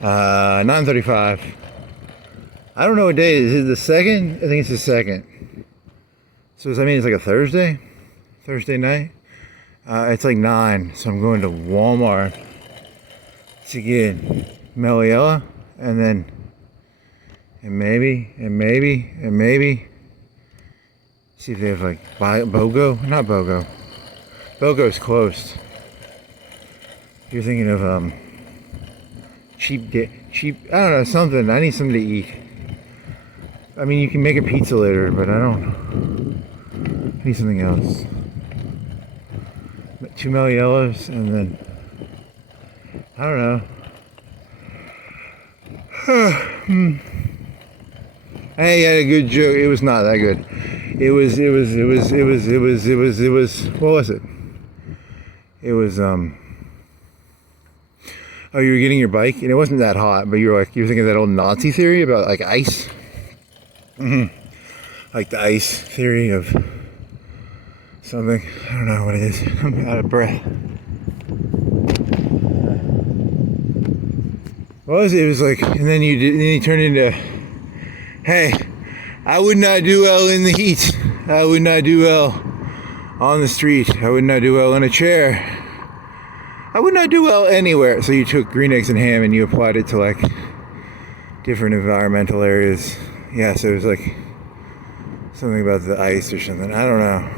9:35. I don't know what day it is. Is it the second? I think it's the second. So does that mean it's like a Thursday night? It's like 9, so I'm going to Wall-mart to get Meliella, and maybe see if they have like BOGO. Not BOGO. BOGO's closed. You're thinking of cheap. I don't know, something. I need something to eat. I mean, you can make a pizza later, but I need something else. 2 Meliellas, and then I don't know. Hey, I had a good joke. It was not that good. It was. What was it? It was oh, you were getting your bike, and it wasn't that hot, but you were thinking of that old Nazi theory about like ice. Like the ice theory of something. I don't know what it is. I'm out of breath. What was it? It was like, and then you turned into, hey, I would not do well in the heat. I would not do well on the street. I would not do well in a chair. I would not do well anywhere. So you took green eggs and ham and you applied it to like different environmental areas. Yeah, so it was like something about the ice or something. I don't know.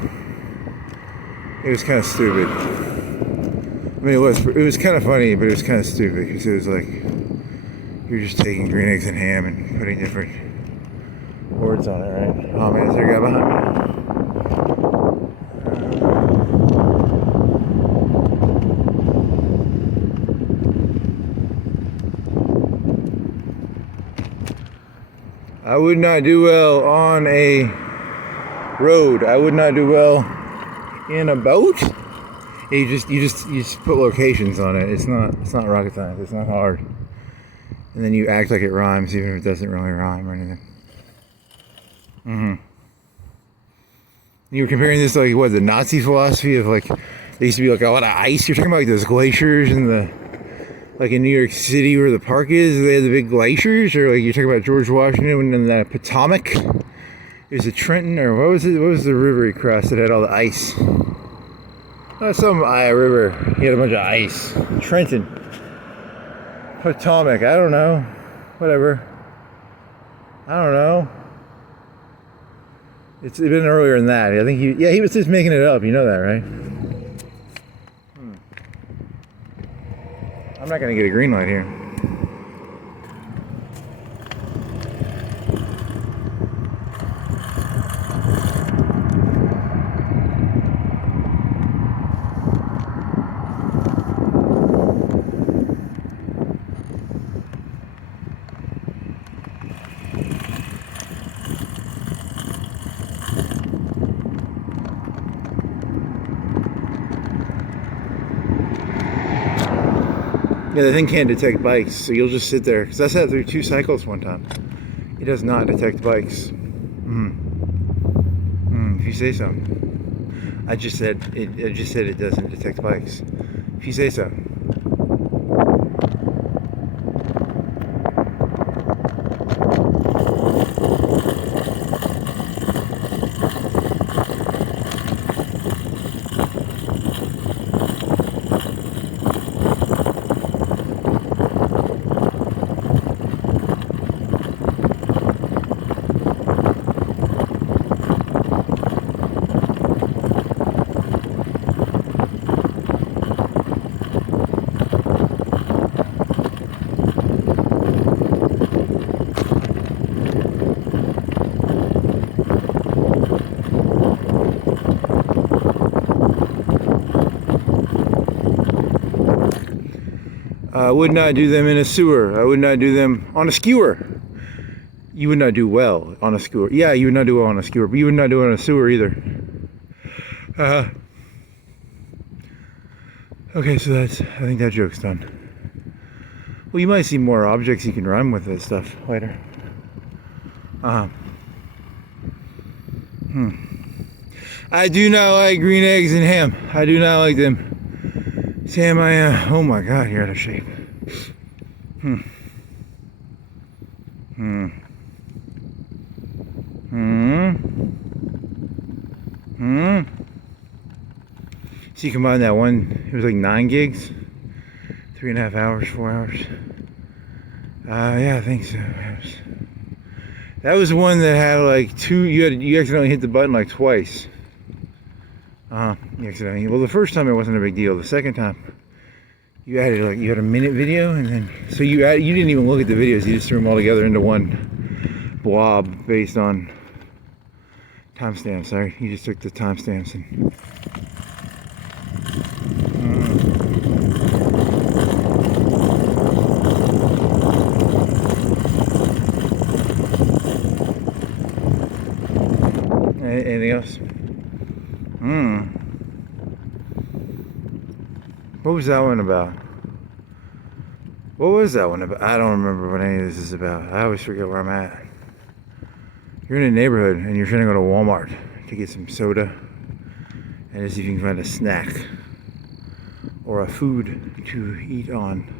It was kind of stupid. I mean, it was kind of funny, but it was kind of stupid because it was like you're just taking green eggs and ham and putting different words on it, right? Oh man, is there a guy behind me? I would not do well on a road. I would not do well in a boat. You just put locations on it. It's not rocket science. It's not hard. And then you act like it rhymes, even if it doesn't really rhyme or anything. You were comparing this to like what, the Nazi philosophy of like there used to be like a lot of ice. You're talking about like those glaciers and the like in New York City where the park is, they had the big glaciers, or like you're talking about George Washington and the Potomac. It was the Trenton, or what was it? What was the river he crossed that had all the ice? Some river. He had a bunch of ice. Trenton. Potomac. I don't know. Whatever. I don't know. It's been earlier than that. I think he was just making it up. You know that, right? I'm not gonna get a green light here. Yeah, the thing can't detect bikes, so you'll just sit there. Because I sat through 2 cycles one time. It does not detect bikes. If you say so. I just said it doesn't detect bikes. If you say so. I would not do them in a sewer. I would not do them on a skewer. You would not do well on a skewer. Yeah, you would not do well on a skewer, but you would not do it on a sewer either. Okay, so I think that joke's done. Well, you might see more objects you can rhyme with this stuff later. I do not like green eggs and ham. I do not like them. Sam, oh my God, you're out of shape. Hmm. Hmm. Hmm. So you combine that one, it was like 9 gigs, 3.5 hours, 4 hours. Yeah, I think so. That was one that had like you accidentally hit the button like twice. You accidentally. Well, the first time it wasn't a big deal. The second time, you had a minute video, and then so you didn't even look at the videos. You just threw them all together into one blob based on timestamps. Sorry, you just took the timestamps and. Anything else? What was that one about? What was that one about? I don't remember what any of this is about. I always forget where I'm at. You're in a neighborhood and you're trying to go to Walmart to get some soda and see if you can find a snack or a food to eat on.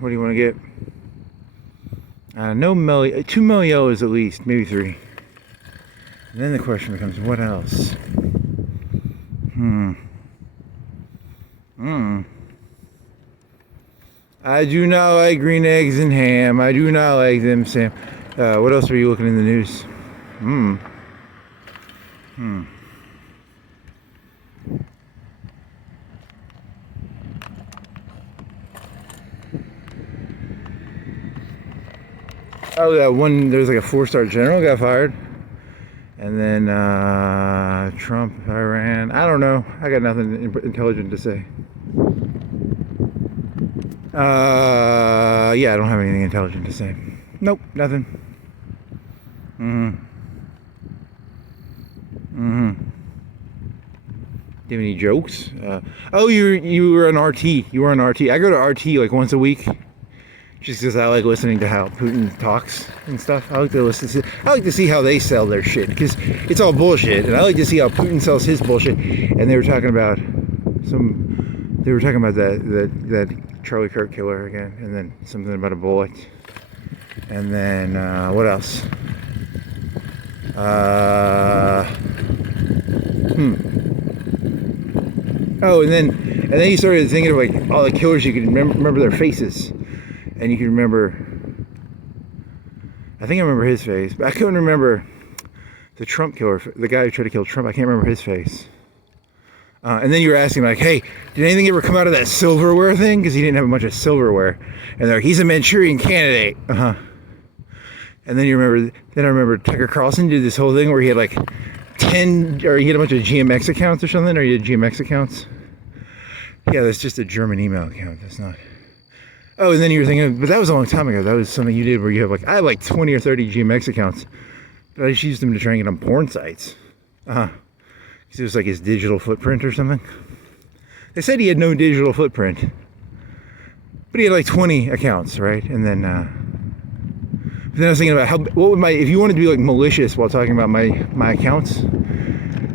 What do you want to get? No Melly, 2 Meliellas at least, maybe 3. And then the question becomes, what else? I do not like green eggs and ham. I do not like them, Sam. What else were you looking in the news? Oh, that one, there was like a 4-star general got fired. And then Trump, Iran. I don't know. I got nothing intelligent to say. Yeah, I don't have anything intelligent to say. Nope, nothing. Do you have any jokes? Oh, you were on RT. You were on RT. I go to RT like once a week. Just because I like listening to how Putin talks and stuff. I like to see how they sell their shit, because it's all bullshit. And I like to see how Putin sells his bullshit. And they were talking about that Charlie Kirk killer again, and then something about a bullet. And then what else? Oh, and then he started thinking of like all the killers you could remember their faces. And you can remember, I think I remember his face, but I couldn't remember the Trump killer, the guy who tried to kill Trump. I can't remember his face. And then you were asking like, hey, did anything ever come out of that silverware thing? Because he didn't have a bunch of silverware. And they're like, he's a Manchurian candidate. And then I remember Tucker Carlson did this whole thing where he had like 10, or he had a bunch of GMX accounts or something, or he had GMX accounts. Yeah, that's just a German email account. That's not. Oh, and then you were thinking, but that was a long time ago. That was something you did where you have like, I have like 20 or 30 GMX accounts, but I just used them to try and get on porn sites. Because it was like his digital footprint or something. They said he had no digital footprint, but he had like 20 accounts, right? And then, but then I was thinking about if you wanted to be like malicious while talking about my accounts,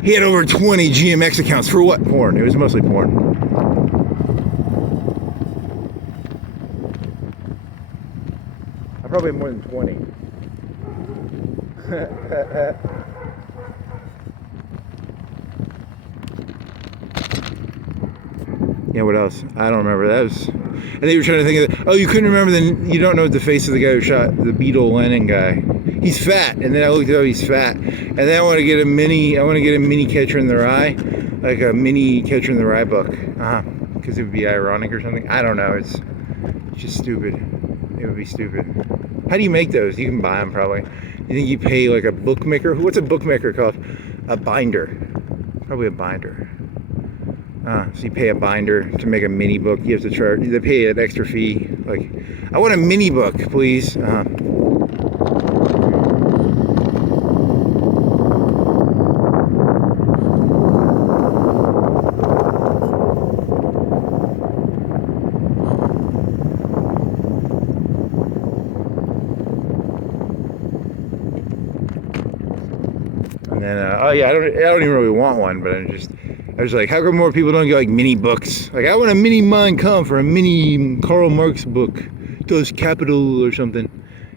he had over 20 GMX accounts for what? Porn. It was mostly porn. Probably more than 20. Yeah, what else? I don't remember. That was. And they were trying to think of. Oh, you couldn't remember. Then you don't know the face of the guy who shot the Beetle Lennon guy. He's fat, and then I looked up. He's fat, and then I want to get a mini Catcher in the Rye, like a mini Catcher in the Rye book. Because it would be ironic or something. I don't know. It's just stupid. It would be stupid. How do you make those? You can buy them probably. You think you pay like a bookmaker? What's a bookmaker called? A binder. Probably a binder. So you pay a binder to make a mini book. You have to charge. They pay an extra fee. Like, I want a mini book, please. And oh yeah, I don't even really want one, but I was like, how come more people don't get like mini books? Like, I want a mini Mein Kampf or a mini Karl Marx book, 2Apr2026 or something.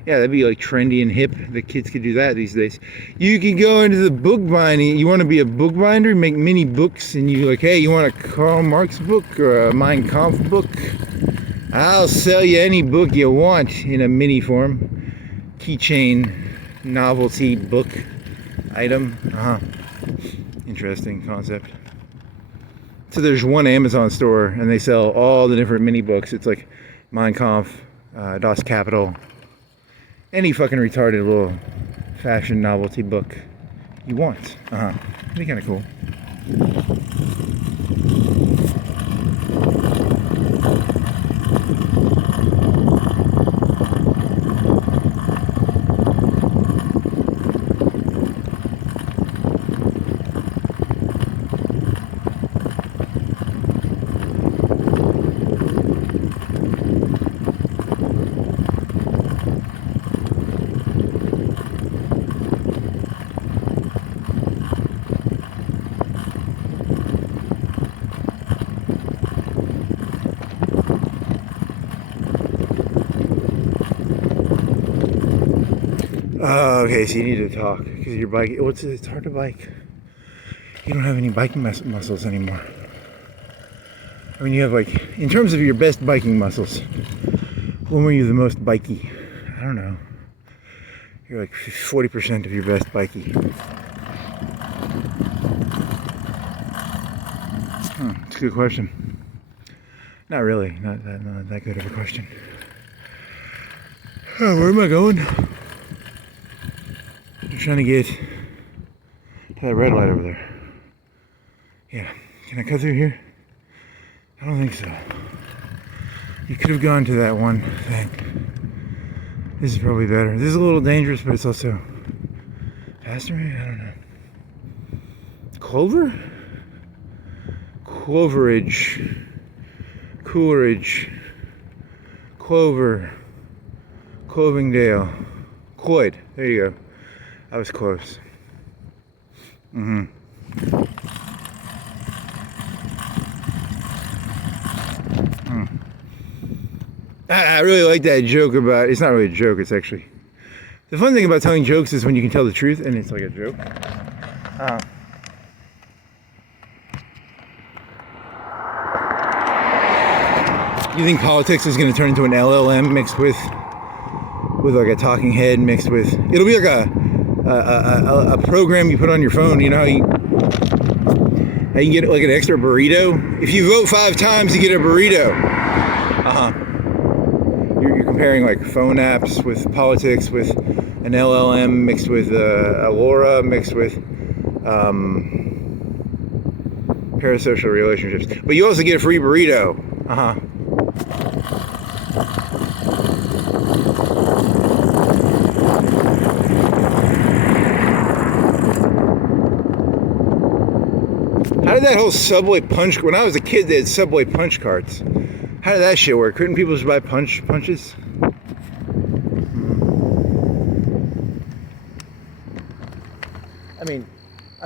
Yeah, that'd be like trendy and hip. The kids could do that these days. You can go into the book binding. You want to be a bookbinder, make mini books, and you like, hey, you want a Karl Marx book or a Mein Kampf book? I'll sell you any book you want in a mini form. Keychain, novelty book item. Interesting concept. So there's one Amazon store, and they sell all the different mini books. It's like Mein Kampf, Das Kapital, any fucking retarded little fashion novelty book you want. It'd be kind of cool. Okay, so you need to talk because your bike. It's hard to bike. You don't have any biking muscles anymore. I mean, you have like, in terms of your best biking muscles, when were you the most bikey? I don't know. You're like 40% of your best bikey. It's a good question. Not really. Not that good of a question. Oh, where am I going? I'm trying to get to that red light over there. Yeah. Can I cut through here? I don't think so. You could have gone to that one thing. This is probably better. This is a little dangerous, but it's also faster. I don't know. Clover? Cloverage. Coleridge. Clover. Clovingdale. Cloyd. There you go. I was close. I really like that joke about, it's not really a joke, it's actually, the fun thing about telling jokes is when you can tell the truth and it's like a joke. You think politics is going to turn into an LLM mixed with like a talking head mixed with, it'll be like a program you put on your phone. You know how you can get like an extra burrito? If you vote 5 times, you get a burrito. You're comparing like phone apps with politics with an LLM mixed with a LoRa mixed with parasocial relationships. But you also get a free burrito. How did that whole Subway punch, when I was a kid they had Subway punch cards. How did that shit work? Couldn't people just buy punches? I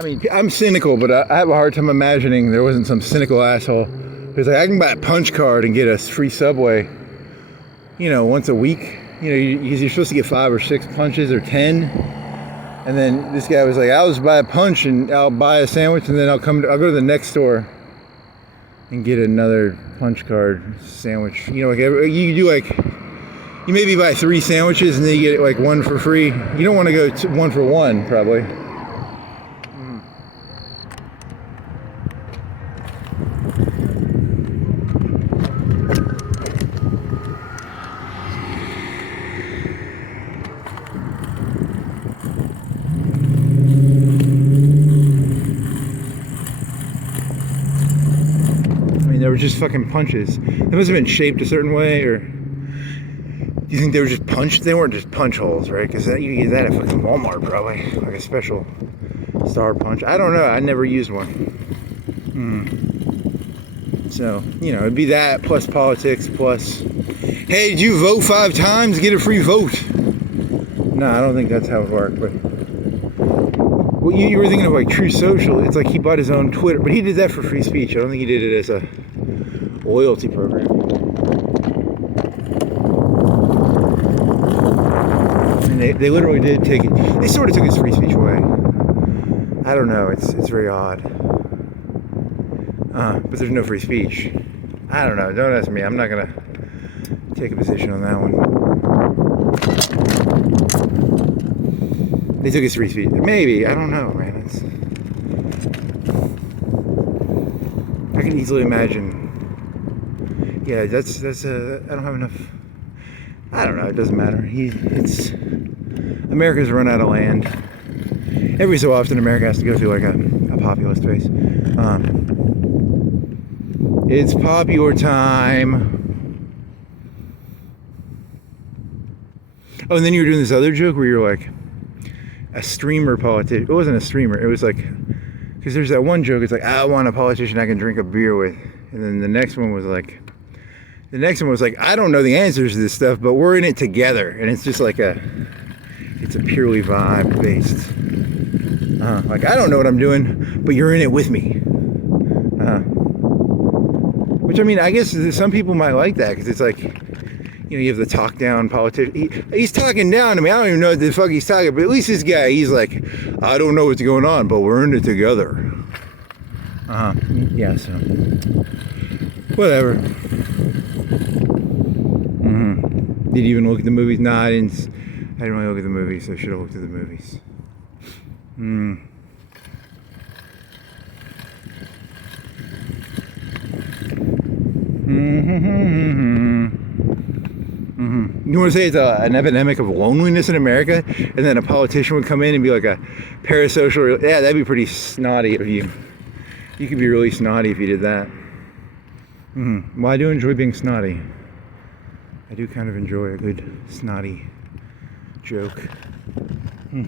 mean, I'm cynical, but I have a hard time imagining there wasn't some cynical asshole who's like, I can buy a punch card and get a free Subway, once a week. Because you're supposed to get 5 or 6 punches or 10. And then this guy was like, I'll just buy a punch and I'll buy a sandwich and then I'll go to the next store and get another punch card sandwich. You maybe buy 3 sandwiches and then you get like 1 for free. You don't want to go 1 for 1 probably. They were just fucking punches. They must have been shaped a certain way, or do you think they were just punched? They weren't just punch holes, right? Because you can get that at fucking Wall-mart probably, like a special star punch. I don't know. I never used one. So it'd be that plus politics plus, hey, did you vote 5 times? Get a free vote. No, I don't think that's how it worked. But Well, you were thinking of like True Social. It's like he bought his own Twitter, but he did that for free speech. I don't think he did it as a loyalty program. And they literally did take it. They sort of took his free speech away. I don't know. It's very odd. But there's no free speech. I don't know. Don't ask me. I'm not gonna take a position on that one. They took his free speech. Maybe. I don't know, man. I can easily imagine. Yeah, that's I don't have enough. I don't know. It doesn't matter. America's run out of land. Every so often, America has to go through like a populist phase. It's popular time. Oh, and then you were doing this other joke where you're like, a streamer politician. It wasn't a streamer. It was like, because there's that one joke. It's like, I want a politician I can drink a beer with. And then the next one was like, I don't know the answers to this stuff, but we're in it together. And it's just like it's a purely vibe based. Like, I don't know what I'm doing, but you're in it with me. Which, I mean, I guess some people might like that, because it's like, you know, you have the talk down politician. He's talking down to me. I don't even know what the fuck he's talking, but at least this guy, he's like, I don't know what's going on, but we're in it together. Yeah, so whatever. Did you even look at the movies? Nah, I didn't really look at the movies, so I should have looked at the movies. You want to say it's an epidemic of loneliness in America, and then a politician would come in and be like a parasocial? Yeah, that'd be pretty snotty of you. You could be really snotty if you did that. Well, I do enjoy being snotty. I do kind of enjoy a good snotty joke. The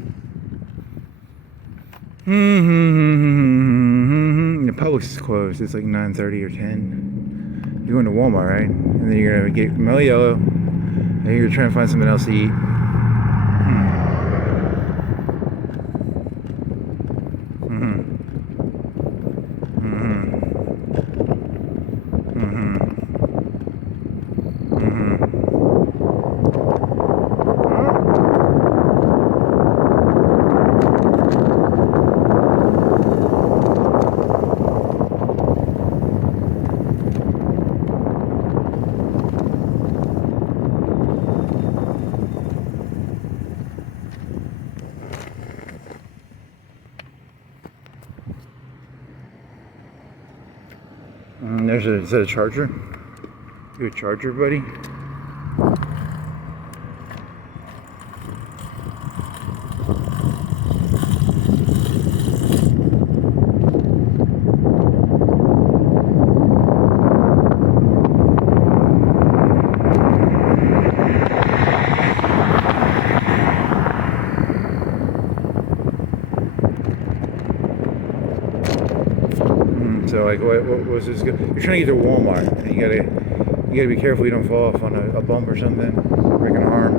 Publix is closed. It's like 9:30 or 10. You're going to Wall-mart, right? And then you're gonna get mellow yellow. And you're trying to find something else to eat. Is that a charger? You a charger, buddy? So like, what was this? You're trying to get to Walmart, and you gotta be careful you don't fall off on a bump or something, break an arm.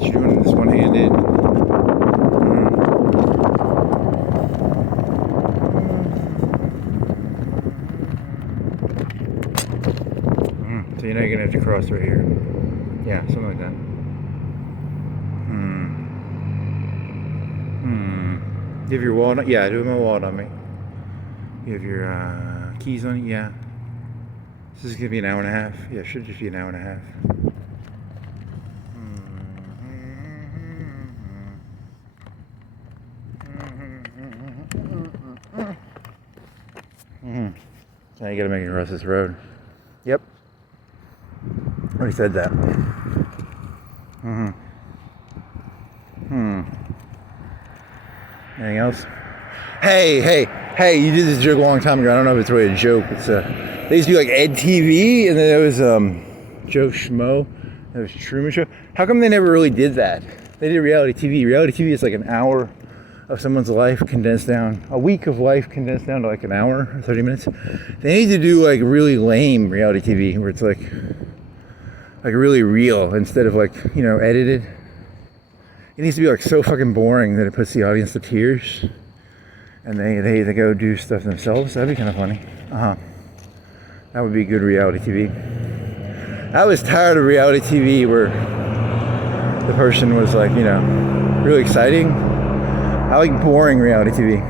You're doing this one-handed. So you know you're gonna have to cross right here. Yeah, something like that. You have your wallet? Yeah, I do have my wallet on me. You have your keys on you? Yeah. This is going to be an hour and a half. Yeah, it should just be an hour and a half. Now you got to make it across this road. Yep. Already said that. Anything else? Hey, you did this joke a long time ago. I don't know if it's really a joke. It's they used to do like Ed TV, and then there was Joe Schmo. There was Truman Show. How come they never really did that? They did reality TV. Reality TV is like an hour of someone's life condensed down, a week of life condensed down to like an hour or 30 minutes. They need to do like really lame reality TV where it's like really real instead of like, you know, edited. It needs to be like so fucking boring that it puts the audience to tears, and they go do stuff themselves. That'd be kind of funny. That would be good reality TV. I was tired of reality TV where the person was like, you know, really exciting. I like boring reality TV.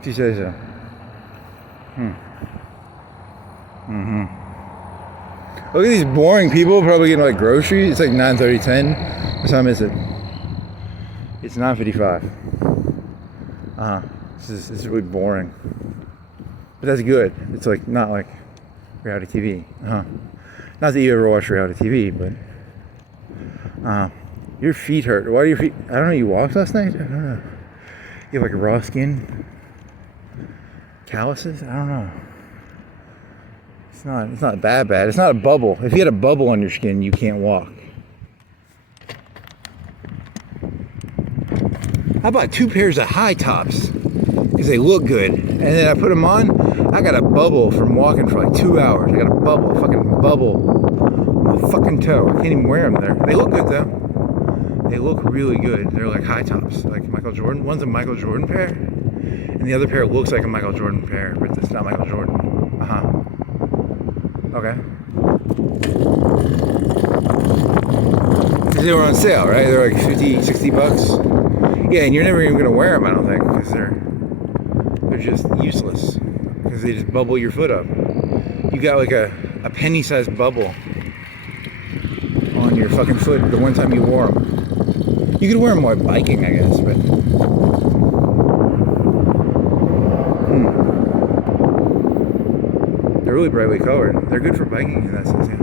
If you say so. Look at these boring people probably getting like groceries. It's like 9:30, 10. What time is it? It's 9:55. This is really boring. But that's good. It's like not like reality TV. Not that you ever watch reality TV, but your feet hurt. Why do your feet? I don't know. You walked last night? I don't know. You have like raw skin, calluses. I don't know. It's not that bad. It's not a bubble. If you had a bubble on your skin, you can't walk. I bought 2 pairs of high tops because they look good, and then I put them on. I got a bubble from walking for like 2 hours. I got a fucking bubble on my fucking toe. I can't even wear them there. They look good though. They look really good. They're like high tops, like Michael Jordan. One's a Michael Jordan pair, and the other pair looks like a Michael Jordan pair, but it's not Michael Jordan. Okay. Because they were on sale, right? They're like 50, 60 bucks. Yeah, and you're never even going to wear them, I don't think, because they're just useless. Because they just bubble your foot up. You got like a penny-sized bubble on your fucking foot the one time you wore them. You could wear them while biking, I guess, but... They're really brightly colored. They're good for biking in that sense, yeah.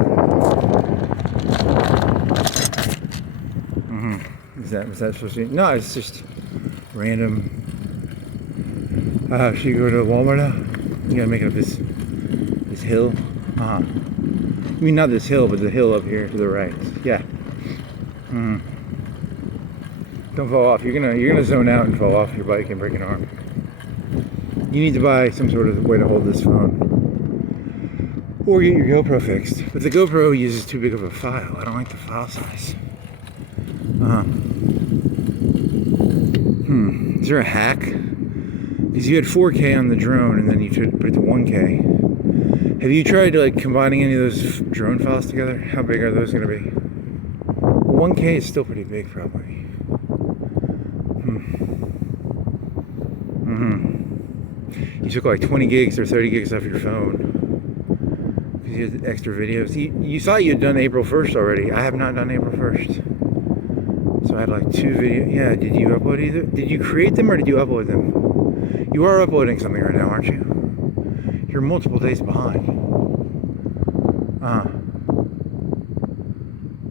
Was that supposed to be? No, it's just random. Should you go to Wall-mart now? You gotta make it up this hill. I mean, not this hill, but the hill up here to the right. Yeah. Don't fall off. You're gonna zone out and fall off your bike and break an arm. You need to buy some sort of way to hold this phone. Or get your GoPro fixed. But the GoPro uses too big of a file. I don't like the file size. Is there a hack? Because you had 4K on the drone and then you tried to put it to 1K. Have you tried like combining any of those drone files together? How big are those going to be? Well, 1K is still pretty big probably. You took like 20 gigs or 30 gigs off your phone. You had extra videos. You thought you had done April 1st already. I have not done April 1st. So I had like 2 videos. Yeah, did you upload either? Did you create them or did you upload them? You are uploading something right now, aren't you? You're multiple days behind.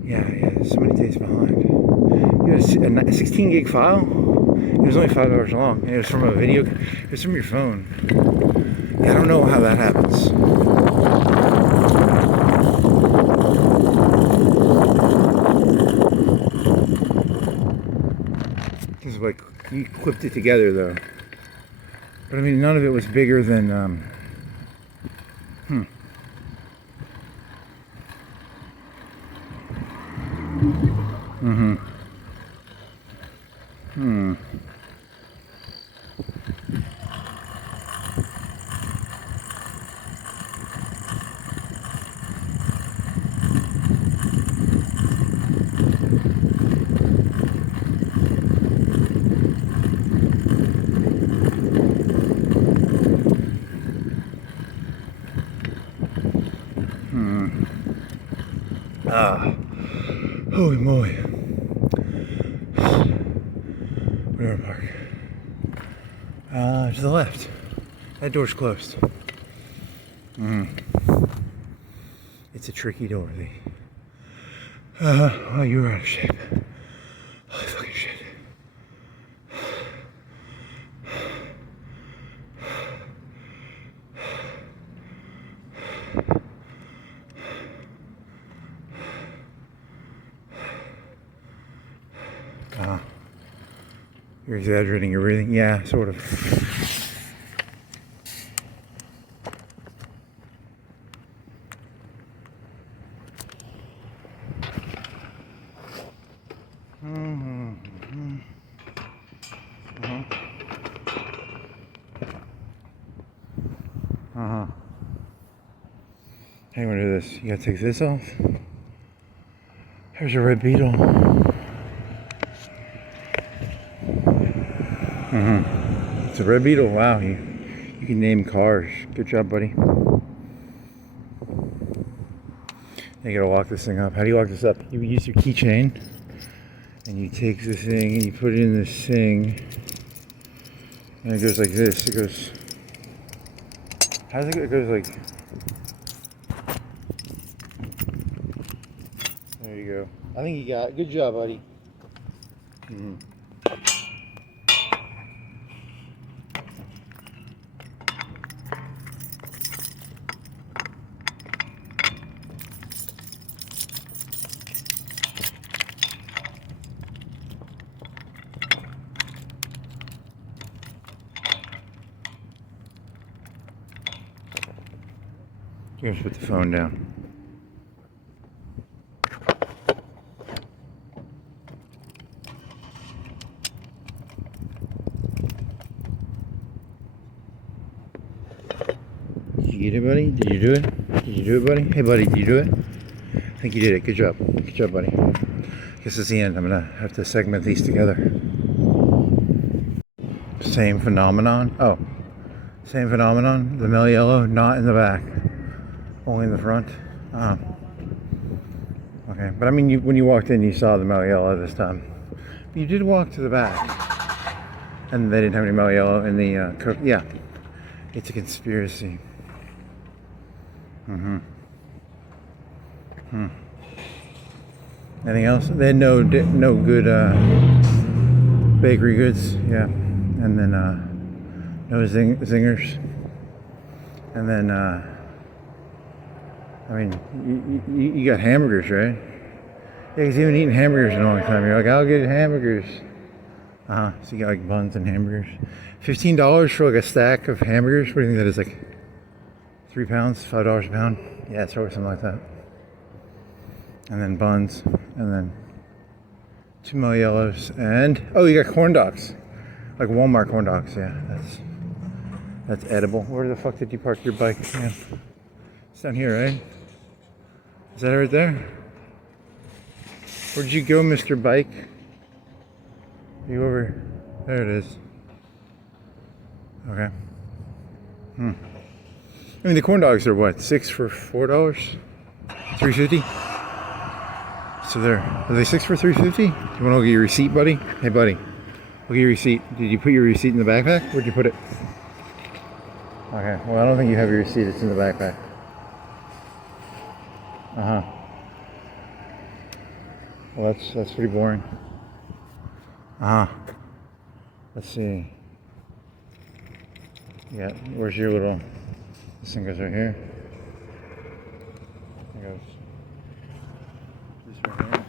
Yeah, so many days behind. You had a 16 gig file? It was only 5 hours long. And it was from a video. It was from your phone. Yeah, I don't know how that happens. Like you clipped it together though, but I mean none of it was bigger than holy moly. Where do I park? To the left. That door's closed. It's a tricky door. Oh, you were out of shape. Holy fucking shit. You're exaggerating your breathing. Yeah, sort of. Uh-huh. Hey, what is this? You gotta take this off? There's a red beetle. It's a red beetle. Wow, you can name cars. Good job, buddy. You gotta lock this thing up. How do you lock this up? You use your keychain, and you take this thing and you put it in this thing, and it goes like this. It goes. How does it go? It goes like. There you go. I think you got it. Good job, buddy. You have to put the phone down. Did you get it, buddy? Did you do it? Did you do it, buddy? Hey, buddy, did you do it? I think you did it. Good job. Good job, buddy. This is the end. I'm gonna have to segment these together. Same phenomenon. Oh, same phenomenon. The male yellow, not in the back, only in the front. Oh. Okay, but I mean, when you walked in, you saw the male yellow this time. You did walk to the back, and they didn't have any male yellow in the cook. Yeah, it's a conspiracy. Anything else? They had no good bakery goods. Yeah, and then no zingers, and then I mean, you got hamburgers, right? Yeah, because you haven't eaten hamburgers in a long time. You're like, I'll get hamburgers. So you got like buns and hamburgers. $15 for like a stack of hamburgers. What do you think that is, like 3 pounds, $5 a pound? Yeah, it's probably something like that. And then buns, and then 2 mil yellows, and oh, you got corn dogs, like Wall-mart corn dogs. Yeah, that's edible. Where the fuck did you park your bike? Yeah. It's down here, right? Is that right there? Where'd you go, Mr. Bike? Are you over? There it is. Okay. I mean, the corn dogs are what? 6 for $4? $3.50? So are they 6 for $3.50? You want to go get your receipt, buddy? Hey, buddy, look at your receipt. Did you put your receipt in the backpack? Where'd you put it? Okay, well, I don't think you have your receipt. It's in the backpack. Well, that's pretty boring. Let's see. Yeah, where's your little? This thing goes right here. It goes this right here.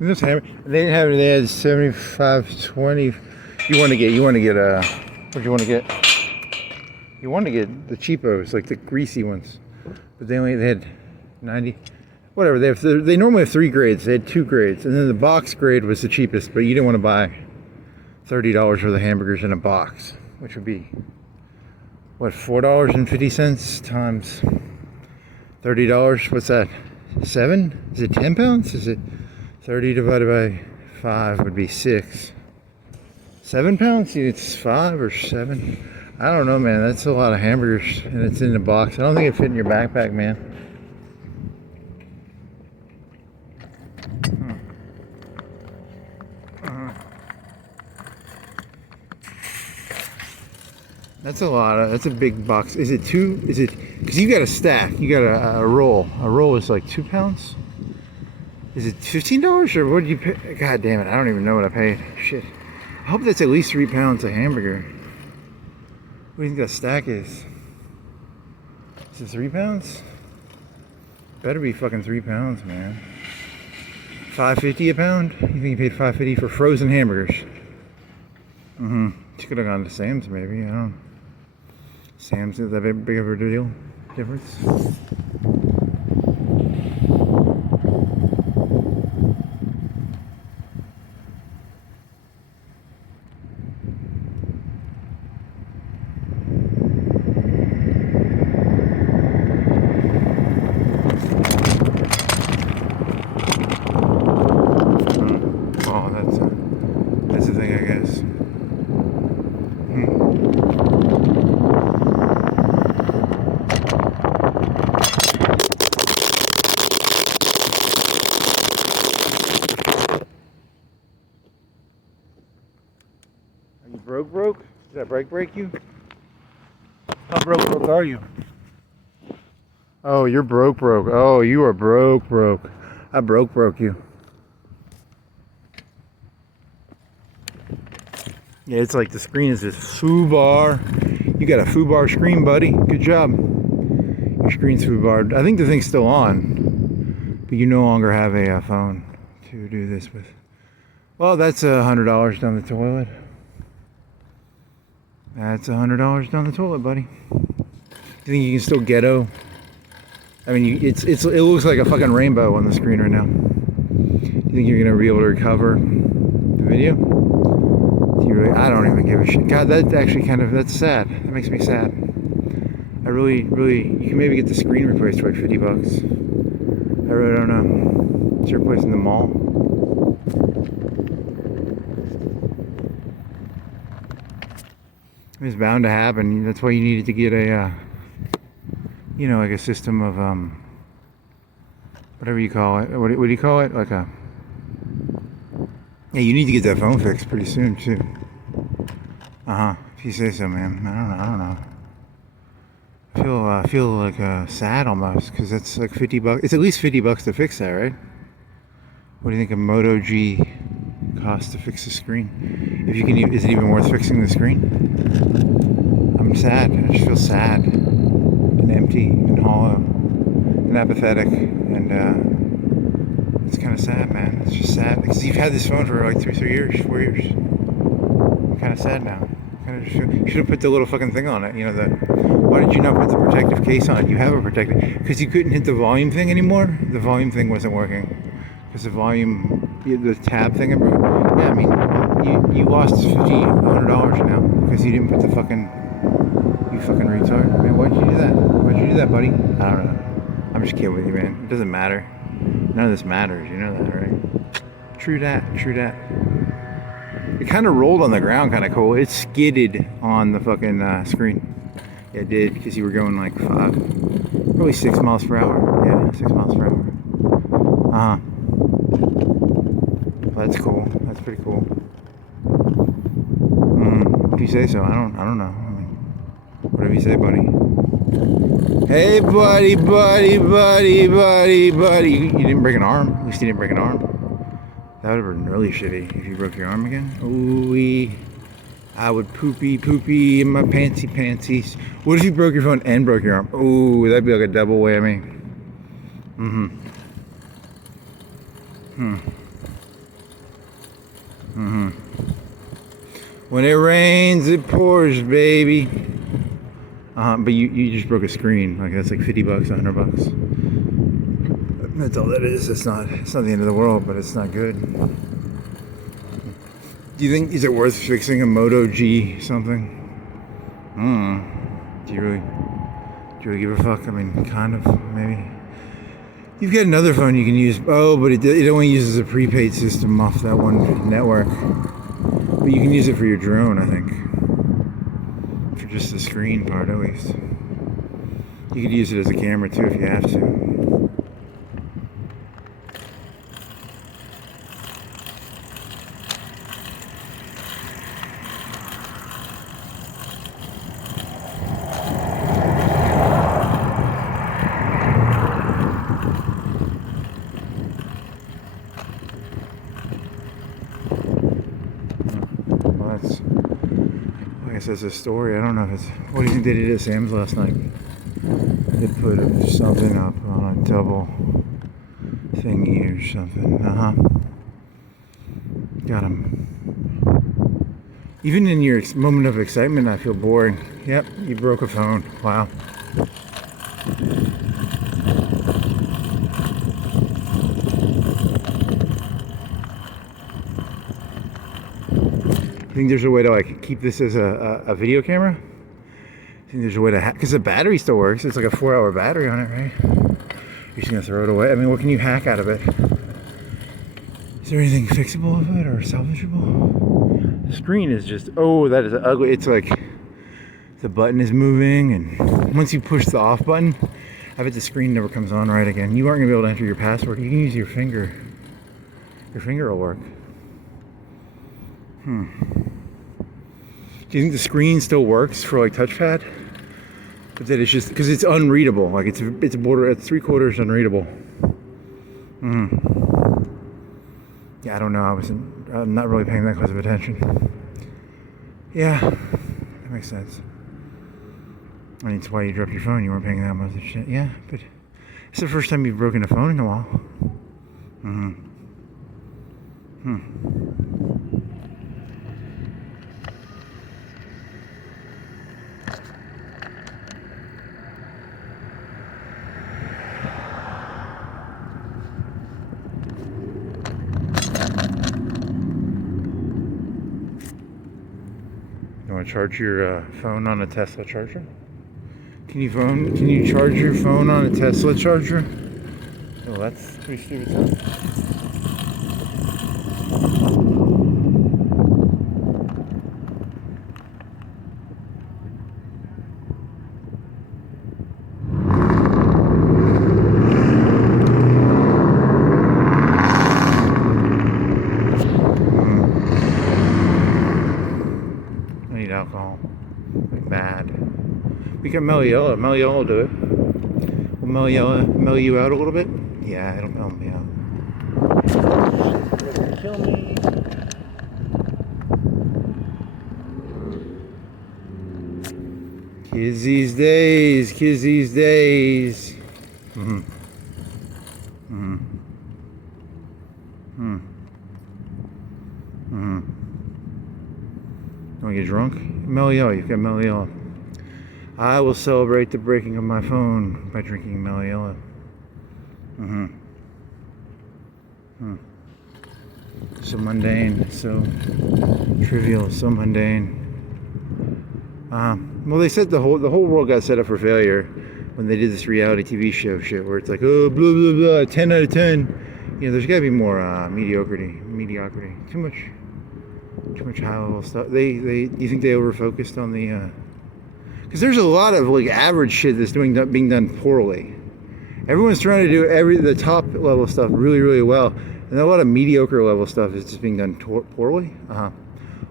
This hammer, they didn't have it. They had 75.20. You want to get what do you want to get? You want to get the cheapos, like the greasy ones, but they had 90. Whatever. They normally have 3 grades. They had 2 grades, and then the box grade was the cheapest. But you didn't want to buy $30 worth of hamburgers in a box, which would be what, $4.50 times $30. What's that? 7? Is it 10 pounds? Is it 30 divided by 5 would be 6. 7 pounds? It's 5 or 7. I don't know, man. That's a lot of hamburgers, and it's in the box. I don't think it fit in your backpack, man. That's a lot. That's a big box. Is it 2? Is it? Because you got a stack. You got a roll. A roll is like 2 pounds. Is it $15 or what did you pay? God damn it, I don't even know what I paid. Shit. I hope that's at least 3 pounds of hamburger. What do you think that stack is? Is it 3 pounds? Better be fucking 3 pounds, man. $5.50 a pound? You think you paid $5.50 for frozen hamburgers? Mm-hmm. She could have gone to Sam's maybe, I don't know. Sam's, is that big of a deal? Difference? Oh, that's the thing, I guess. Are you broke? Did that brake break you? How broke are you? Oh, you're broke. Oh, you are broke. I broke you. Yeah, it's like the screen is this foobar. You got a foobar screen, buddy. Good job. Your screen's foobarred. I think the thing's still on, but you no longer have a phone to do this with. Well, that's $100 down the toilet. That's $100 down the toilet, buddy. You think you can still ghetto? I mean, it looks like a fucking rainbow on the screen right now. You think you're gonna be able to recover the video? I don't even give a shit. God, that's actually that's sad. That makes me sad. I really, you can maybe get the screen replaced for like $50. I really don't know. Is there a place in the mall? It's bound to happen. That's why you needed to get a, like a system of, whatever you call it. What do you call it? Like a, yeah, you need to get that phone fixed pretty soon too. If you say so, man. I don't know. I feel like sad almost, because that's like $50. It's at least $50 to fix that, right? What do you think a Moto G costs to fix the screen? If you can, is it even worth fixing the screen? I'm sad. I just feel sad and empty and hollow and apathetic, and it's kind of sad, man. It's just sad because you've had this phone for like 4 years. I'm kind of sad now. You should have put the little fucking thing on it. Why did you not put the protective case on it? You have a protective, because you couldn't hit the volume thing anymore. The volume thing wasn't working because the tab thing. Yeah, I mean, you lost $100 now because you didn't put the fucking retard. Man, why'd you do that? Why'd you do that, buddy? I don't know. I'm just kidding with you, man. It doesn't matter. None of this matters. You know that, right? True that. It kind of rolled on the ground, kind of cool. It skidded on the fucking screen. Yeah, it did, because you were going like probably 6 miles per hour. Yeah, 6 miles per hour. Well, that's cool. That's pretty cool. If you say so, I don't know. I mean, whatever you say, buddy. Hey, buddy. You didn't break an arm. At least you didn't break an arm. That would have been really shitty if you broke your arm again. Ooh, I would poopy in my pantsies. What if you broke your phone and broke your arm? Ooh, that'd be like a double whammy. When it rains, it pours, baby. But you just broke a screen. Like that's like $50, $100. That's all that is. It's not the end of the world, but it's not good. Do you think, is it worth fixing a Moto G something? Do you really give a fuck? I mean, kind of, maybe. You've got another phone you can use. Oh, but it only uses a prepaid system off that one network. But you can use it for your drone, I think. For just the screen part, at least. You could use it as a camera too if you have to. I guess that's a story. I don't know if it's. What do you think they did at Sam's last night? They put something up on a double thingy or something. Got him. Even in your moment of excitement, I feel boring. Yep, you broke a phone. Wow. I think there's a way to like keep this as a video camera. I think there's a way to hack, because the battery still works. It's like a 4-hour battery on it, right? You're just gonna throw it away. I mean, what can you hack out of it? Is there anything fixable of it or salvageable? The screen is just, oh, that is ugly. It's like the button is moving, and once you push the off button, I bet the screen never comes on right again. You aren't gonna be able to enter your password. You can use your finger. Your finger will work. Do you think the screen still works for like touchpad? But that it's just because it's unreadable. Like it's a border at 3/4 unreadable. Yeah, I don't know. I'm not really paying that close of attention. Yeah, that makes sense. I mean, it's why you dropped your phone. You weren't paying that much attention. Yeah, but it's the first time you've broken a phone in a while. You want to charge your phone on a Tesla charger? Can you charge your phone on a Tesla charger? Oh, that's pretty stupid. I need alcohol. Like bad. We can mellow yellow. Mellow yellow will do it. Will mellow yellow mellow you out a little bit? Yeah, it'll mellow me out. It's gonna kill me. Kids these days. Kids these days. You want to get drunk? Mellow yellow. You've got mellow yellow. I will celebrate the breaking of my phone by drinking mellow yellow. So mundane, so trivial, so mundane. Well, they said the whole world got set up for failure when they did this reality TV show shit where it's like, oh, blah blah blah, 10 out of 10. You know, there's got to be more mediocrity. Too much high level stuff. Do you think they over focused on the? Because there's a lot of like average shit that's being done poorly. Everyone's trying to do the top level stuff really, really well, and a lot of mediocre level stuff is just being done poorly. Well,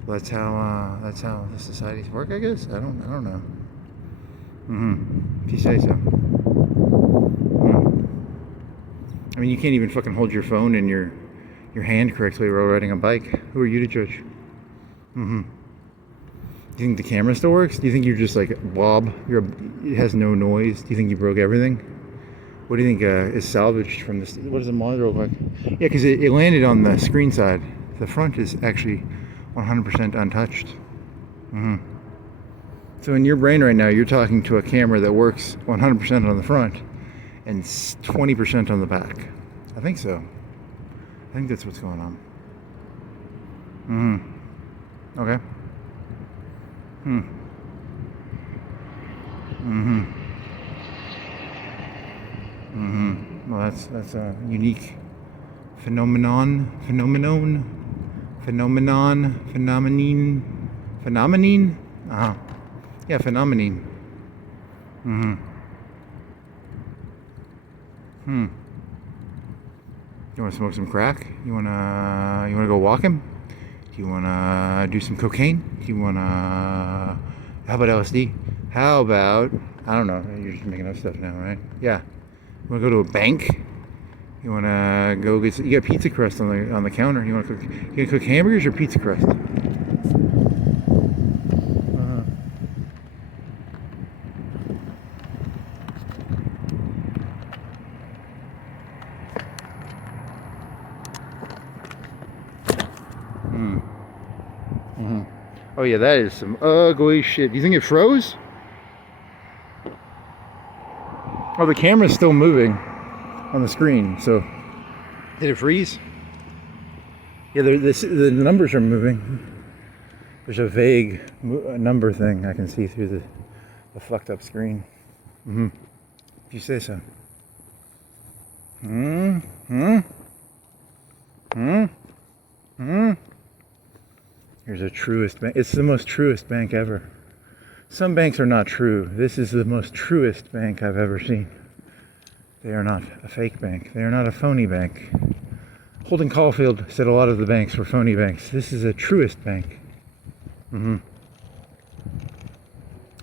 that's how the societies work, I guess. I don't know. If you say so. I mean, you can't even fucking hold your phone in your hand correctly while riding a bike. Who are you to judge? Do you think the camera still works? Do you think you're just like blob? It has no noise. Do you think you broke everything? What do you think is salvaged from this? What does the monitor look like? Yeah, because it landed on the screen side. The front is actually 100% untouched. So in your brain right now, you're talking to a camera that works 100% on the front and 20% on the back. I think so. I think that's what's going on. Okay. Well, that's a unique phenomenon. Yeah, phenomenon. You want to smoke some crack? You wanna go walking? Do you wanna do some cocaine? Do you wanna? How about LSD? How about, I don't know. You're just making up stuff now, right? Yeah. You wanna go to a bank? You wanna go get? You got pizza crust on the counter. You wanna cook? You gonna cook hamburgers or pizza crust? Oh yeah, that is some ugly shit. Do you think it froze? Oh, the camera's still moving on the screen, so did it freeze? Yeah, the numbers are moving. There's a vague number thing I can see through the fucked up screen. If you say so. Here's a truest bank. It's the most truest bank ever. Some banks are not true. This is the most truest bank I've ever seen. They are not a fake bank. They are not a phony bank. Holden Caulfield said a lot of the banks were phony banks. This is a truest bank.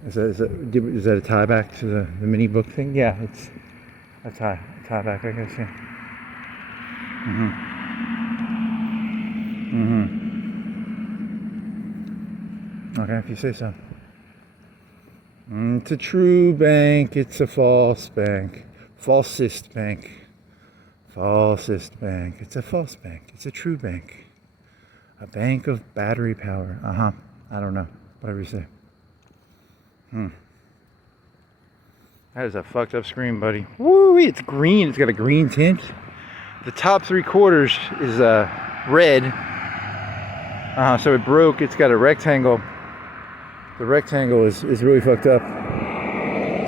Is that a tie back to the mini book thing? Yeah, it's a tie back, I guess. Yeah. Okay, if you say so. It's a true bank. It's a false bank. Falsist bank. Falsist bank. It's a false bank. It's a true bank. A bank of battery power. I don't know. Whatever you say. That is a fucked up screen, buddy. Woo! It's green. It's got a green tint. The top 3/4 is red. So it broke. It's got a rectangle. The rectangle is really fucked up.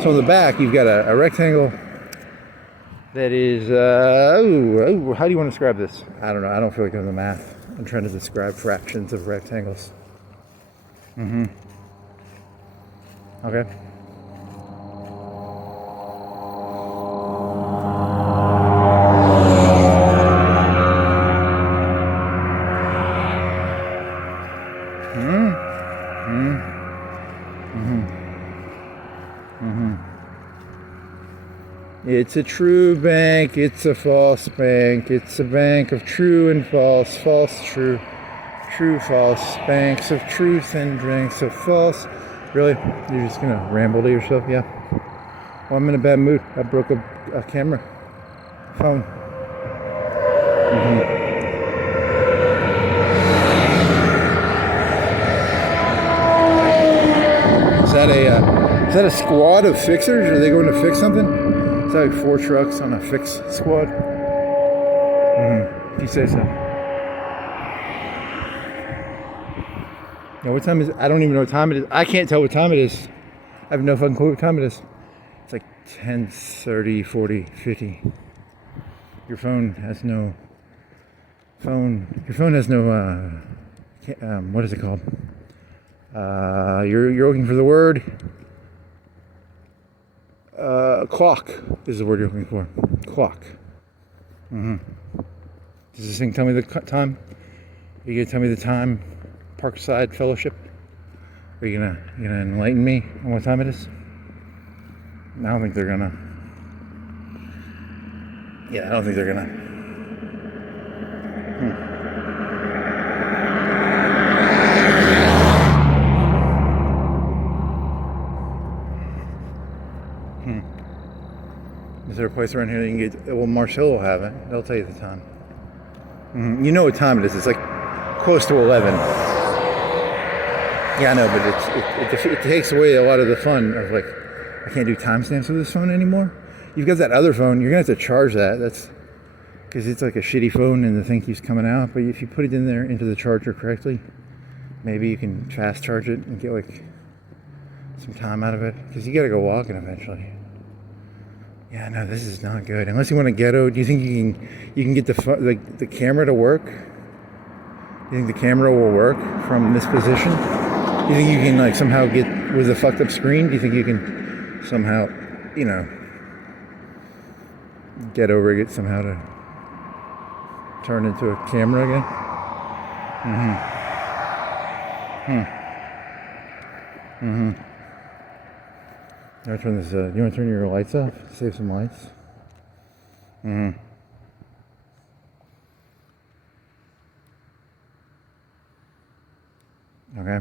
So on the back, you've got a rectangle that is, how do you want to describe this? I don't know. I don't feel like doing the math. I'm trying to describe fractions of rectangles. Okay. It's a true bank, it's a false bank, it's a bank of true and false, false, true, true, false, banks of truth and banks of false. Really? You're just gonna ramble to yourself? Yeah. Well, I'm in a bad mood. I broke a camera. Phone. Is that a squad of fixers? Are they going to fix something? Is that like 4 trucks on a fix squad? If you say so. Now, what time is it? I don't even know what time it is. I can't tell what time it is. I have no fucking clue what time it is. It's like 10:30, 40, 50. Your phone has no what is it called? You're looking for the word. Clock is the word you're looking for. Clock. Does this thing tell me the time? Are you gonna tell me the time? Parkside Fellowship? Are you gonna enlighten me on what time it is? I don't think they're gonna. Yeah, I don't think they're gonna. Is there a place around here that you can get? Well, Marshall will have it. They'll tell you the time. You know what time it is. It's like close to 11. Yeah, I know, but it takes away a lot of the fun of like, I can't do timestamps with this phone anymore. You've got that other phone. You're gonna have to charge that. That's because it's like a shitty phone and the thing keeps coming out. But if you put it in there into the charger correctly, maybe you can fast charge it and get like some time out of it. Because you gotta go walking eventually. Yeah, no, this is not good. Unless you want to ghetto, do you think you can get the camera to work? You think the camera will work from this position? Do you think you can like somehow get with a fucked up screen? Do you think you can somehow, get over it somehow to turn into a camera again? You want to turn this? You want to turn your lights off? Save some lights. Okay.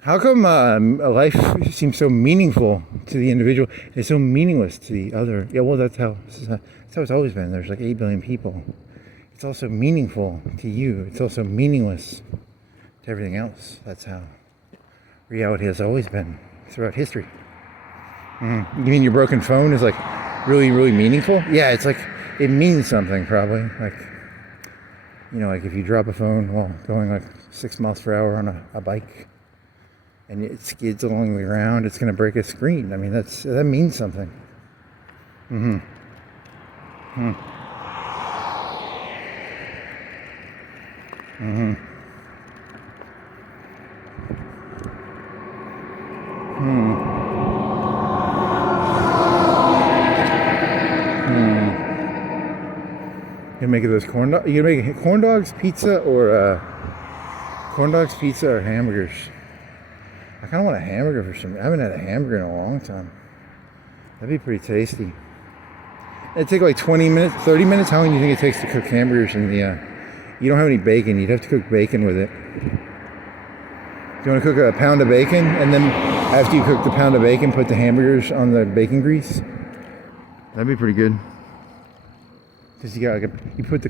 How come a life seems so meaningful to the individual and it's so meaningless to the other? Yeah, well, that's how it's always been. There's like 8 billion people. it's also meaningful to you. It's also meaningless to everything else. That's how reality has always been throughout history. You mean your broken phone is like really, really meaningful? Yeah, it's like, it means something probably. Like, you know, like if you drop a phone while going like 6 miles per hour on a bike and it skids along the ground, it's going to break a screen. I mean, that means something. You make those corn dogs? You make corn dogs, pizza, or hamburgers? I kind of want a hamburger for some. I haven't had a hamburger in a long time. That'd be pretty tasty. It'd take like 20 minutes, 30 minutes. How long do you think it takes to cook hamburgers in the? You don't have any bacon. You'd have to cook bacon with it. Do you want to cook a pound of bacon, and then after you cook the pound of bacon, put the hamburgers on the bacon grease? That'd be pretty good. Because you got like you put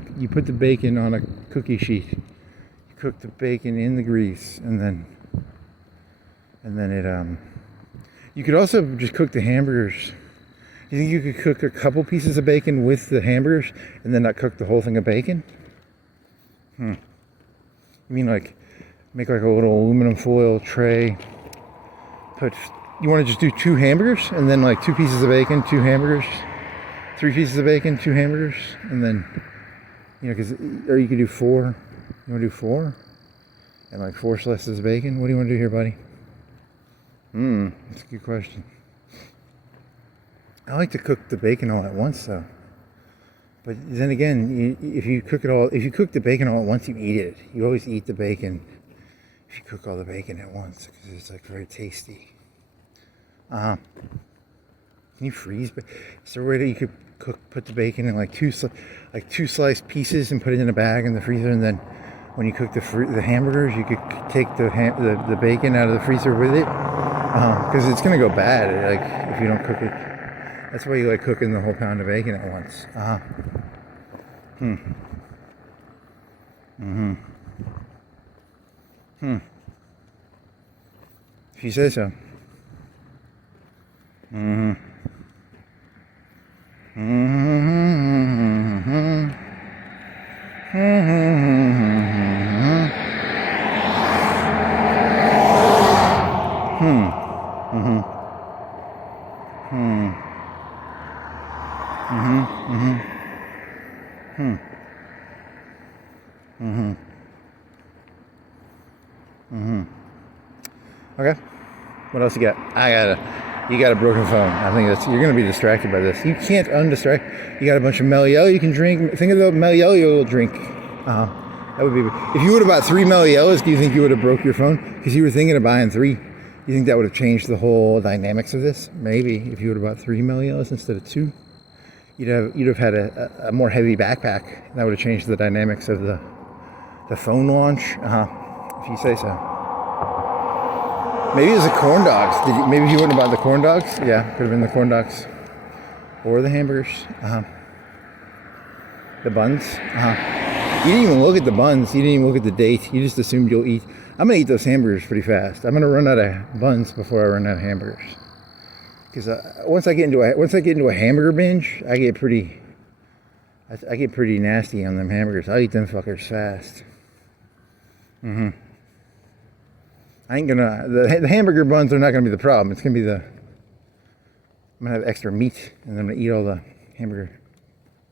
the bacon on a cookie sheet. You cook the bacon in the grease, and then it you could also just cook the hamburgers. You think you could cook a couple pieces of bacon with the hamburgers and then not cook the whole thing of bacon? You mean like make like a little aluminum foil tray? You want to just do 2 hamburgers and then like 2 pieces of bacon, 2 hamburgers, 3 pieces of bacon, 2 hamburgers, and then, you know, or you could do 4. You want to do 4? And like 4 slices of bacon? What do you want to do here, buddy? That's a good question. I like to cook the bacon all at once, though. But then again, if you cook the bacon all at once, you eat it. You always eat the bacon if you cook all the bacon at once, because it's like very tasty. Can you freeze? Is there a way that you could put the bacon in like 2 sliced pieces and put it in a bag in the freezer, and then when you cook the hamburgers, you could take the bacon out of the freezer with it, because it's gonna go bad like if you don't cook it. That's why you like cooking the whole pound of bacon at once. If you say so. Okay. What else you got? You got a broken phone. I think you're gonna be distracted by this. You can't undistract. You got a bunch of Mello you can drink. Think of the Mello you'll drink. That would be. If you would have bought 3 Mellos, do you think you would have broke your phone? Because you were thinking of buying 3. You think that would have changed the whole dynamics of this? Maybe if you would have bought 3 Mellos instead of 2, you'd have had a more heavy backpack. That would have changed the dynamics of the phone launch. If you say so. Maybe it was the corn dogs. Maybe if you wouldn't have bought the corn dogs? Yeah, could have been the corn dogs. Or the hamburgers. The buns. You didn't even look at the buns. You didn't even look at the date. You just assumed you'll eat. I'm going to eat those hamburgers pretty fast. I'm going to run out of buns before I run out of hamburgers. Because once I get into a hamburger binge, I get pretty nasty on them hamburgers. I'll eat them fuckers fast. I ain't gonna, the hamburger buns are not gonna be the problem. It's gonna be I'm gonna have extra meat, and I'm gonna eat all the hamburger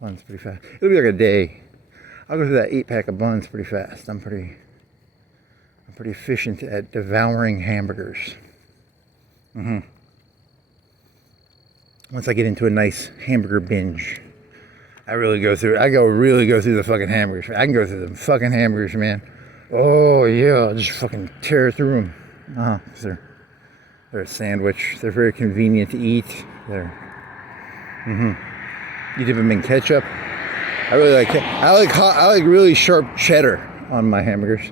buns pretty fast. It'll be like a day. I'll go through that 8-pack of buns pretty fast. I'm pretty efficient at devouring hamburgers. Once I get into a nice hamburger binge, I really go through the fucking hamburgers. I can go through the fucking hamburgers, man. Oh yeah, I'll just fucking tear through them. Cause they're a sandwich. They're very convenient to eat. You dip them in ketchup. I like really sharp cheddar on my hamburgers,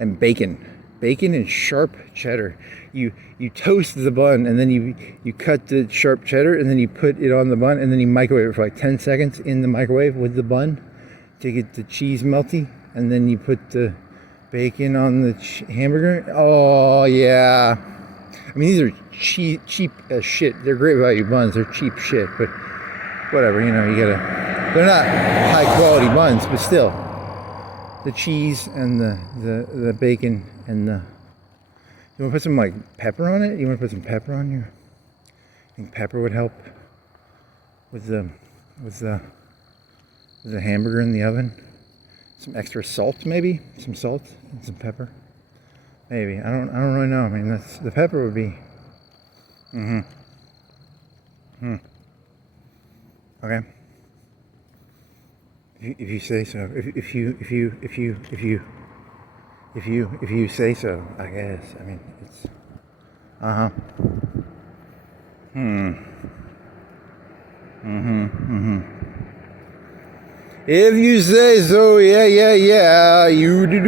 and bacon and sharp cheddar. You toast the bun, and then you cut the sharp cheddar, and then you put it on the bun, and then you microwave it for like 10 seconds in the microwave with the bun take it the cheese melty, and then you put the bacon on the hamburger. Oh yeah. I mean, these are cheap as shit. They're great value buns. They're cheap shit, but whatever, you know, you gotta. They're not high quality buns, but still, the cheese and the bacon and the. You want to put some like pepper on it? You want to put some pepper on your? I think pepper would help with the hamburger in the oven. Some extra salt, maybe some salt and some pepper. Maybe I don't really know. I mean, that's the pepper would be. Okay. If you say so. If you say so, I guess. I mean, it's. If you say so, yeah. You do.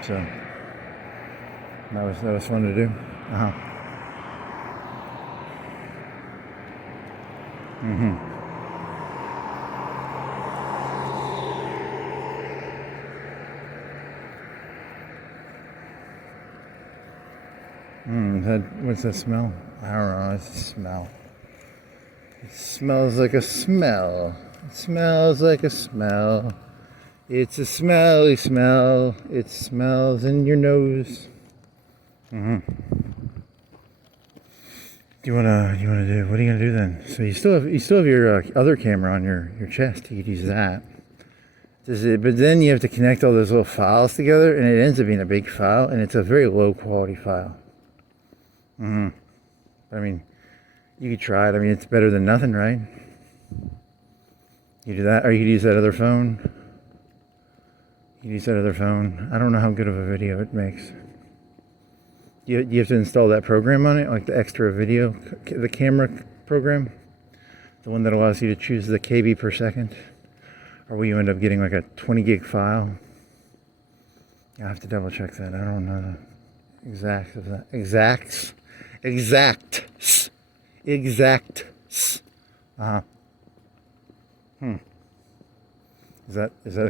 So that was fun to do. What's that smell? I don't know. It's a smell. It smells like a smell. It smells like a smell. It's a smelly smell. It smells in your nose. Do you wanna do? What are you gonna do then? So you still have your other camera on your chest. You could use that. But then you have to connect all those little files together, and it ends up being a big file, and it's a very low quality file. I mean, you could try it. I mean, it's better than nothing, right? You do that, or you could use that other phone. You use that other phone. I don't know how good of a video it makes. You have to install that program on it, like the extra video, the camera program, the one that allows you to choose the KB per second, or will you end up getting like a 20 gig file? I have to double check that. I don't know the exact of that. Exacts. Is that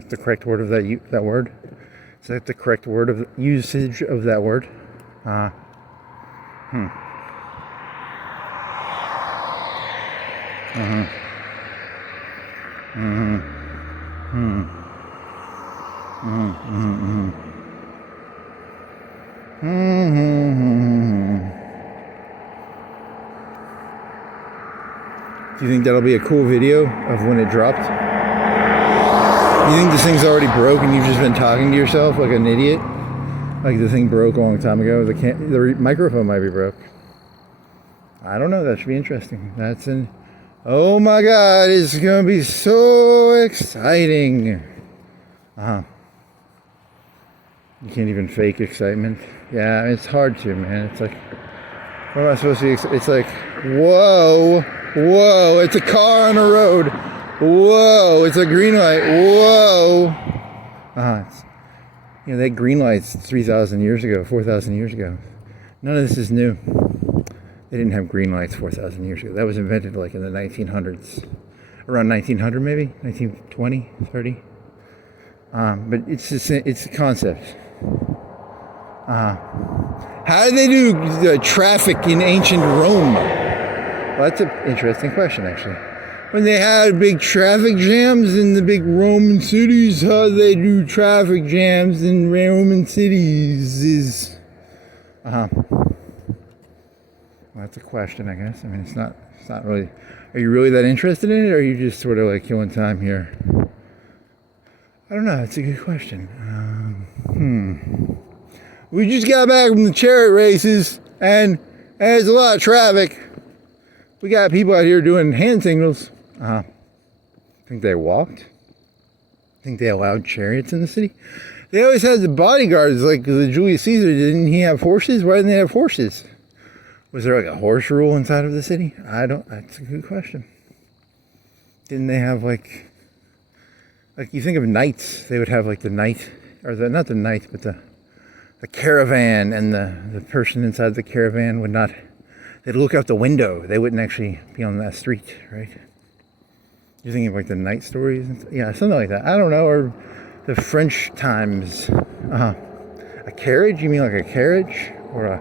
the correct word of that word? Is that the correct word of usage of that word? Do you think that'll be a cool video of when it dropped? You think this thing's already broke and you've just been talking to yourself like an idiot? Like the thing broke a long time ago. The microphone might be broke. I don't know. That should be interesting. Oh my God, it's going to be so exciting. You can't even fake excitement. Yeah, it's hard to, man. It's like, what am I supposed to be? It's like, whoa, whoa, it's a car on a road. Whoa, it's a green light. Whoa. It's, you know, they had green lights 3,000 years ago, 4,000 years ago. None of this is new. They didn't have green lights 4,000 years ago. That was invented like in the 1900s. Around 1900 maybe, 1920, 30. But it's a concept. How did they do traffic in ancient Rome? Well, that's an interesting question, actually. When they had big traffic jams in the big Roman cities, how did they do traffic jams in Roman cities? Well, that's a question, I guess. I mean, it's not really. Are you really that interested in it, or are you just sort of like killing time here? I don't know. It's a good question. We just got back from the chariot races, and there's a lot of traffic. We got people out here doing hand signals. Think they walked? Think they allowed chariots in the city? They always had the bodyguards, like the Julius Caesar. Didn't he have horses? Why didn't they have horses? Was there like a horse rule inside of the city? That's a good question. Didn't they have like you think of knights, they would have like the knight, or not the knight, but the caravan, and the person inside the caravan would not, they'd look out the window. They wouldn't actually be on that street, right? You're thinking of like the night stories? Yeah, something like that. I don't know, or the French times. A carriage? You mean like a carriage? Or a...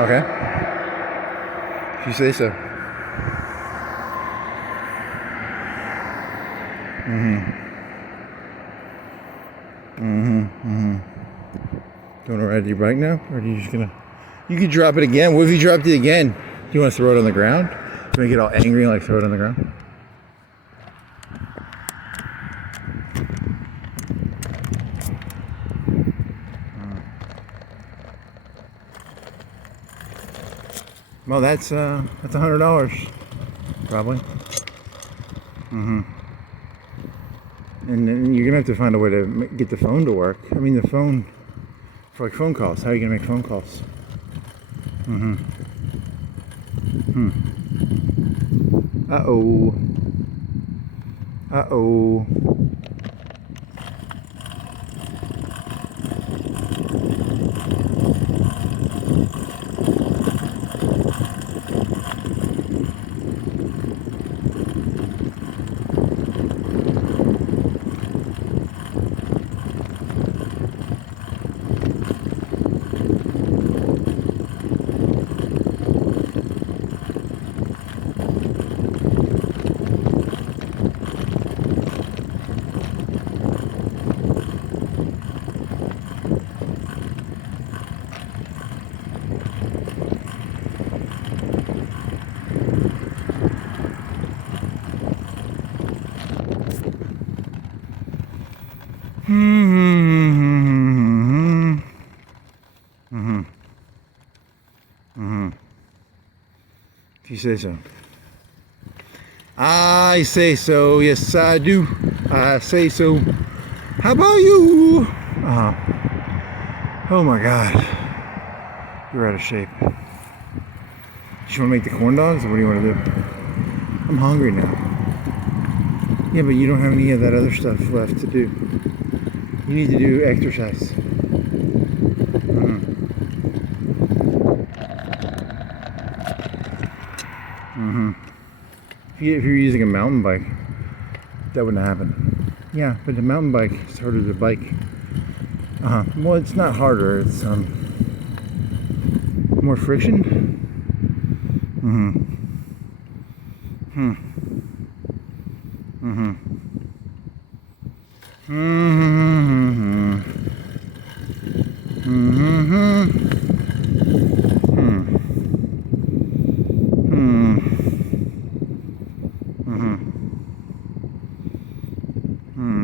Okay. If you say so. You want to ride your bike now? Or are you just gonna... You could drop it again. What if you dropped it again? Do you want to throw it on the ground? Do you want to get all angry and like throw it on the ground? Well, that's $100, probably. And then you're gonna have to find a way to get the phone to work. I mean, the phone for like phone calls. How are you gonna make phone calls? Uh-oh. Uh-oh. If you say so. I say so. Yes, I do. I say so. How about you? Oh my God. You're out of shape. Do you want to make the corn dogs, or what do you want to do? I'm hungry now. Yeah, but you don't have any of that other stuff left to do. You need to do exercise. If you're using a mountain bike, that wouldn't happen. Yeah, but the mountain bike is harder to bike. Well, it's not harder. It's more friction.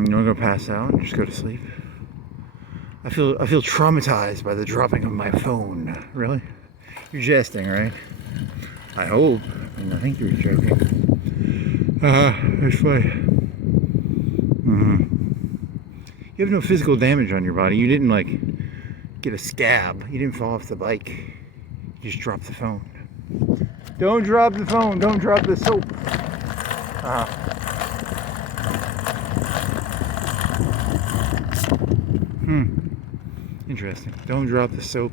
You want to go pass out and just go to sleep? I feel traumatized by the dropping of my phone. Really? You're jesting, right? I hope. I mean, I think you're joking. That's funny. You have no physical damage on your body. You didn't like get a scab. You didn't fall off the bike. You just dropped the phone. Don't drop the phone. Don't drop the soap. Interesting. Don't drop the soap.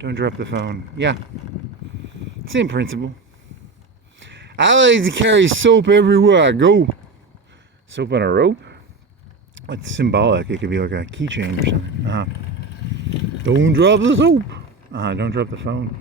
Don't drop the phone. Yeah. Same principle. I like to carry soap everywhere I go. Soap on a rope? It's symbolic. It could be like a keychain or something. Don't drop the soap. Don't drop the phone.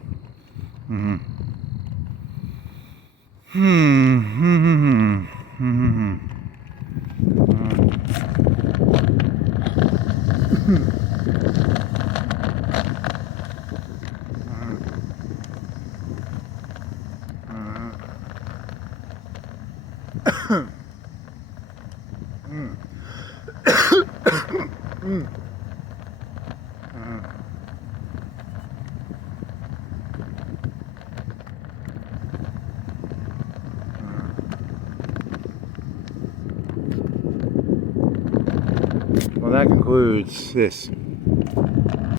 Well, that concludes this